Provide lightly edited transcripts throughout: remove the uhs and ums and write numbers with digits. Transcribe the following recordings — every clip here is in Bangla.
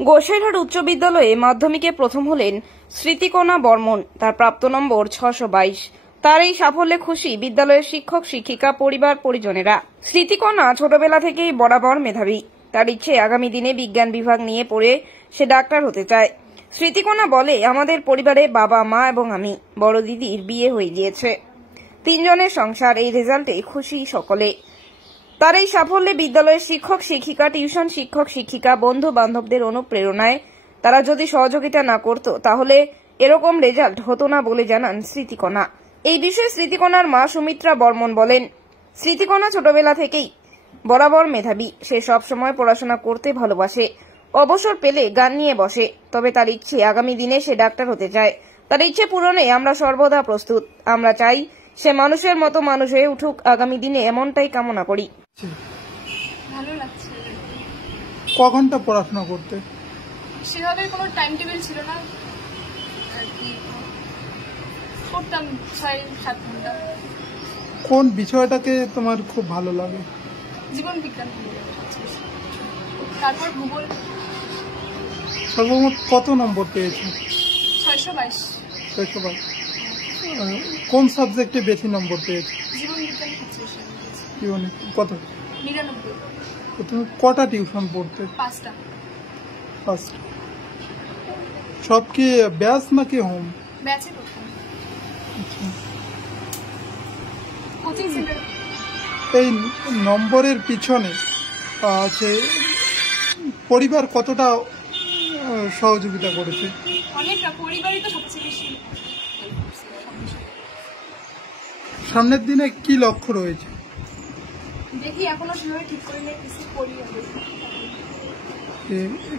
গোসাইরহাট উচ্চ বিদ্যালয়ে মাধ্যমিকে প্রথম হলেন স্মৃতিকণা বর্মন। তার প্রাপ্ত নম্বর ৬২২। তার এই সাফল্যে খুশি বিদ্যালয়ের শিক্ষক শিক্ষিকা, পরিবার পরিজনেরা। স্মৃতিকণা ছোটবেলা থেকেই বরাবর মেধাবী। তার ইচ্ছে আগামী দিনে বিজ্ঞান বিভাগ নিয়ে পড়ে সে ডাক্তার হতে চায়। স্মৃতিকণা বলে, আমাদের পরিবারে বাবা, মা এবং আমি। বড় দিদির বিয়ে হয়ে গিয়েছে, ৩ জনের সংসার। এই রেজাল্টে খুশি সকলে। তার এই সাফল্যে বিদ্যালয়ের শিক্ষক শিক্ষিকা, টিউশন শিক্ষক শিক্ষিকা, বন্ধু বান্ধবদের অনুপ্রেরণায় তারা যদি সহযোগিতা না করত তাহলে এরকম রেজাল্ট হতো না বলে জানান স্মৃতিকণা। এই বিষয়ে স্মৃতিকণার মা সুমিত্রা বর্মন বলেন, স্মৃতিকণা ছোটবেলা থেকেই বরাবর মেধাবী। সে সব সময় পড়াশোনা করতে ভালোবাসে, অবসর পেলে গান নিয়ে বসে। তবে তার ইচ্ছে আগামী দিনে সে ডাক্তার হতে চায়। তার ইচ্ছে পূরণে আমরা সর্বদা প্রস্তুত। আমরা চাই সে মানুষের মতো মানুষ হয়ে উঠুক আগামী দিনে, এমনটাই কামনা করি। ভালো লাগছে। ক ঘন্টা পড়াশোনা করতে? সেভাবে কোনো টাইম টেবিল ছিল না আর কি, করতাম ৬-৭ ঘন্টা। কোন বিষয়টাকে তোমার খুব ভালো লাগে? জীবন বিজ্ঞান, তারপর ভূগোল। সর্বমোট কত নম্বর পেয়েছো? ৬২২। ৬২২। কোন সাবজেক্টে বেশি নম্বর পেয়েছো? জীবন বিজ্ঞান। কত? ৯৯। তুমি কটা টিউশন পড়তে? ৫টা। সব কি ব্যাচ নাকি হোম? ব্যাচে পড়তাম। Coaching centre. এই নম্বরের পিছনে আছে পরিবার কতটা সহযোগিতা করেছে? অনেকটা, পরিবারই তো সবচেয়ে বেশি। সামনের দিনে কি লক্ষ্য রয়েছে? দেখি, এখনো সেভাবে ঠিক করে নিয়ে কিছু করি।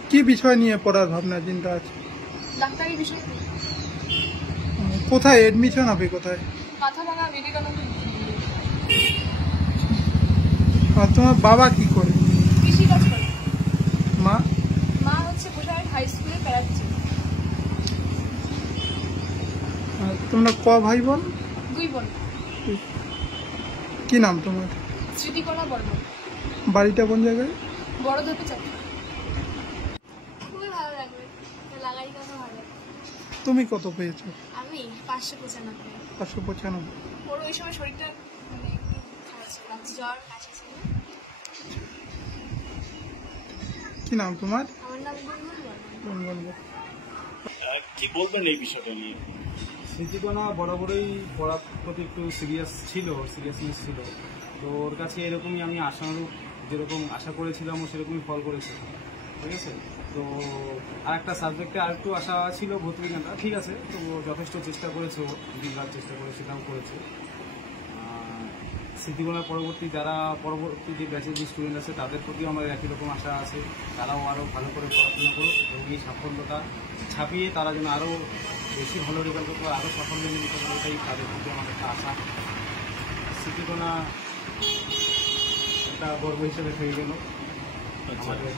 কি বিষয় নিয়ে পড়ার ভাবনা চিন্তা আছে? ডাক্তারি বিষয়। কোথায় এডমিশন হবে? কোথায়? মাথাভাঙা বিবেকানন্দ। আর তোমার বাবা কি করে? কৃষিকাজ করে। মা? মা হচ্ছে গোসাইরহাট হাই স্কুলে প্যারা টিচার। তোমরা ক ভাই বোন? 2 বোন। কি নাম তোমার? স্মৃতিকণা বর্মন। বাড়িটা কোন জায়গায়? বড় ধরতে চাই। খুবই ভালো লাগবে, লাগাই কথা ভালো। তুমি কত পেয়েছো? আমি 595। 595। ওর ওই সময় শরীরটা মানে একটু খারাপ ছিল, জ্বর কাশি ছিল। কি নাম তোমার? আমার নাম গুনগুন। কি বলবেন এই বিষয়টা নিয়ে? স্মৃতিকণা বরাবরই পড়ার প্রতি একটু সিরিয়াসনেস ছিল। তো ওর কাছে এরকমই আমি আশানুরূপ যেরকম আশা করেছিলাম ও সেরকমই ফল করেছে, ঠিক আছে। তো আর একটা সাবজেক্টে আর একটু আশা ছিল, ভৌতবিজ্ঞানটা, ঠিক আছে। তো যথেষ্ট চেষ্টা করেছে, ও দিনরাত চেষ্টা করে সেটাও করেছে। স্মৃতিকণার পরবর্তী যে ব্যাচের যে স্টুডেন্ট আছে তাদের প্রতিও আমার একই রকম আশা আছে। তারাও আরও ভালো করে পড়াশোনা করুক এবং এই সাফল্যতা ছাপিয়ে তারা যেন আরও বেশি ভালো রেজাল্ট করতে পারে, আরও সাফল্য নিতে পারে, এটাই তাদের প্রতি আমার একটা আশা। স্মৃতিকণা একটা গর্ব হিসেবে হয়ে গেল আমাদের।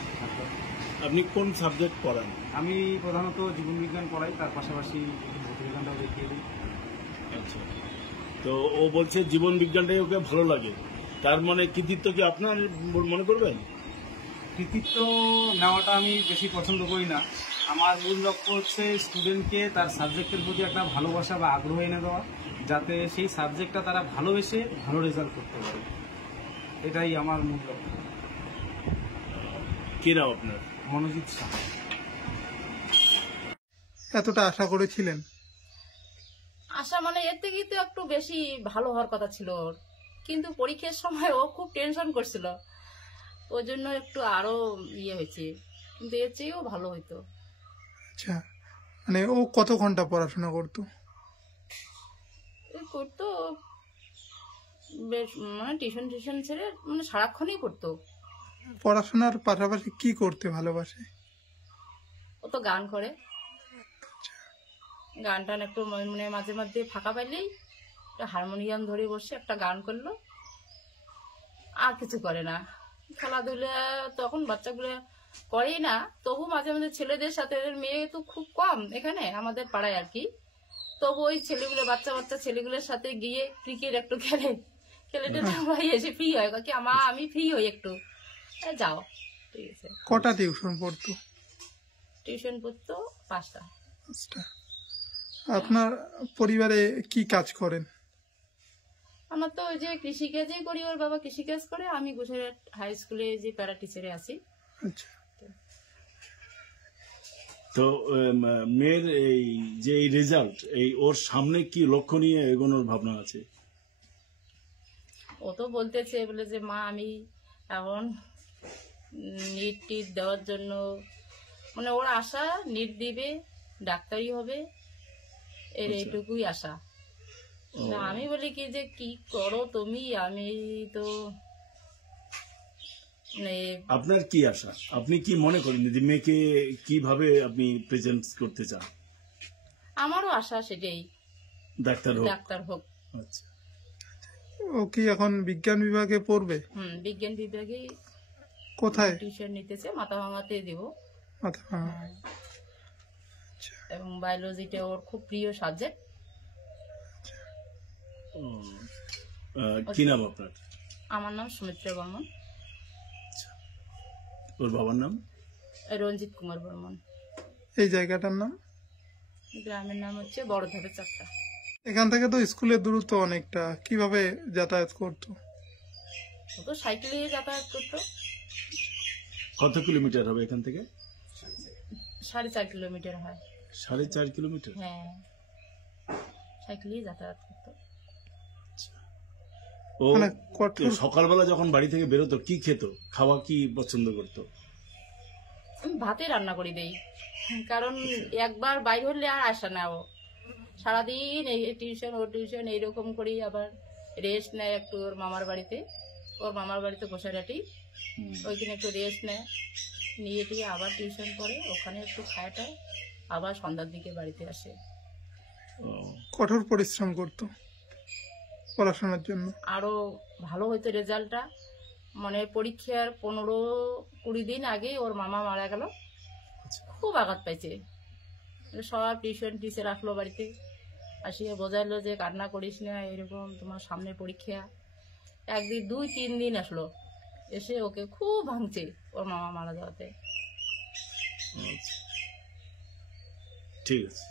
আপনি কোন সাবজেক্ট পড়ান? আমি প্রধানত জীবনবিজ্ঞান পড়াই, তার পাশাপাশি ভৌতবিজ্ঞানটাও দেখিয়ে দিই। আচ্ছা, তো ও বলছে জীবন বিজ্ঞানটাই ওকে ভালো লাগে, তার মানে কৃতিত্ব কি আপনার মনে করবেন? কৃতিত্ব নেওয়াটা আমি বেশি পছন্দ করি না। আমার মূল লক্ষ্য হচ্ছে স্টুডেন্টকে তার সাবজেক্টের প্রতি একটা ভালোবাসা বা আগ্রহ এনে দেওয়া, যাতে সেই সাবজেক্টটা তারা ভালোবেসে ভালো রেজাল্ট করতে পারে। এটাই আমার মূল লক্ষ্য। কি নাম আপনার? মনোজিৎ সাহা। এতটা আশা করেছিলেন? আশা মানে এর থেকেই তো একটু বেশি ভালো হওয়ার কথা ছিল ওর, কিন্তু পরীক্ষার সময় ও খুব টেনশন করছিল, ওই জন্য একটু আরো হয়েছে, কিন্তু এর চেয়েও ভালো হইতো। আচ্ছা, মানে ও কত ঘন্টা পড়াশোনা করতো? করতো বেশ, মানে টিউশন ছেড়ে মানে সারাক্ষণই পড়তো। পড়াশোনার পাশাপাশি কি করতে ভালোবাসে? ও তো গান করে, গান টান একটু মানে মাঝে মাঝে ফাঁকা পাইলেই হারমোনিয়াম ধরে বসে একটা গান করলো, আর কিছু করে না। খেলাধুলা তখন বাচ্চাগুলো করেই না, তবু মাঝে মাঝে ছেলেদের সাথে, মেয়ে তো খুব কম এখানে আমাদের পাড়ায় আর কি, তবু ওই ছেলেগুলো বাচ্চা ছেলেগুলোর সাথে গিয়ে ক্রিকেট একটু খেলে ভাই এসে ফ্রি হয়, কি আমি ফ্রি হই একটু, যাও, ঠিক আছে। কটা টিউশন পড়তো? টিউশন পড়তো 5টা। আচ্ছা, আপনার পরিবারে কি কাজ করেন? আমার তো ওই যে কৃষিকাজই করি, ওর বাবা কৃষিকাজ করে, আমি গুজরাট হাই স্কুলে যে প্যারা টিচারে আছি। আচ্ছা, তো মেয়ের এই যে এই রেজাল্ট, এই ওর সামনে কি লক্ষ্য নিয়ে এগোনোর ভাবনা আছে? ও তো বলতেছে, বলে যে মা আমি এখন নিট টিট দেওয়ার জন্য, মানে ওর আশা নিট দিবে, ডাক্তারি হবে, এর এইটুকুই আশা। তা আমি বলি কি যে কি করো তুমি, আমি তো মানে আপনার কি আশা? আপনি কি মনে করেন যে মেয়েকে কিভাবে আপনি প্রেজেন্ট করতে চান? আমারও আশা সেটাই, ডাক্তার হোক। ডাক্তার হোক। আচ্ছা, ও কি এখন বিজ্ঞান বিভাগে পড়বে? বিজ্ঞান বিভাগে কোথায়? টিউশন নিতেছে, মাথাভাঙাতে দিব। মাথাভাঙা। এবং বায়োলজিটা ওর খুব প্রিয় সাবজেক্ট। কি নাম আপনার? আমার নাম সুমিত্রা বর্মন। ওর বাবার নাম? রঞ্জিত কুমার বর্মন। এই জায়গাটার নাম? গ্রামের নাম হচ্ছে বড়ধারে চাকরা। এখান থেকে তো স্কুলের দূরত্ব অনেকটা, কিভাবে যাতায়াত করতো? ও তো সাইকেলে যাতায়াত করতো। কত কিলোমিটার হবে এখান থেকে? 4.5 কিলোমিটার হয়। 4.5 কিলোমিটার? হ্যাঁ, সাইকেলেই যাতায়াত করতো। ও মানে কঠোর। সকালবেলা যখন বাড়ি থেকে বেরোতো কি খেত, খাওয়া কি পছন্দ করতো? আমি ভাতে রান্না করে দেই, কারণ একবার বাইরে হলে আর আসে না। ও সারাদিন এই টিউশন ও টিউশন এইরকম করেই আবার রেস্ট নেয় একটু ওর মামার বাড়িতে। ওর মামার বাড়িতে গোসাইরাটি, ওইখানে একটু রেস্ট নেয়, নিয়ে টিয়ে আবার টিউশন পড়ে, ওখানে একটু খায়টা, আবার সন্ধ্যার দিকে বাড়িতে আসে। কঠোর পরিশ্রম করতো পড়াশোনার জন্য। আরো ভালো হইতো রেজাল্টটা, মানে পরীক্ষার 15-20 দিন আগে ওর মামা মারা গেল। খুব আঘাত পাইছে, সব টিউশন টিচার আসলো বাড়িতে, আসিয়ে বোঝাইলো যে কান্না করিস না, এরকম তোমার সামনে পরীক্ষা। 1 দিন 2-3 দিন আসলো, এসে ওকে খুব ভাঙছে ওর মামা মারা যাওয়াতে। ঠিক আছে।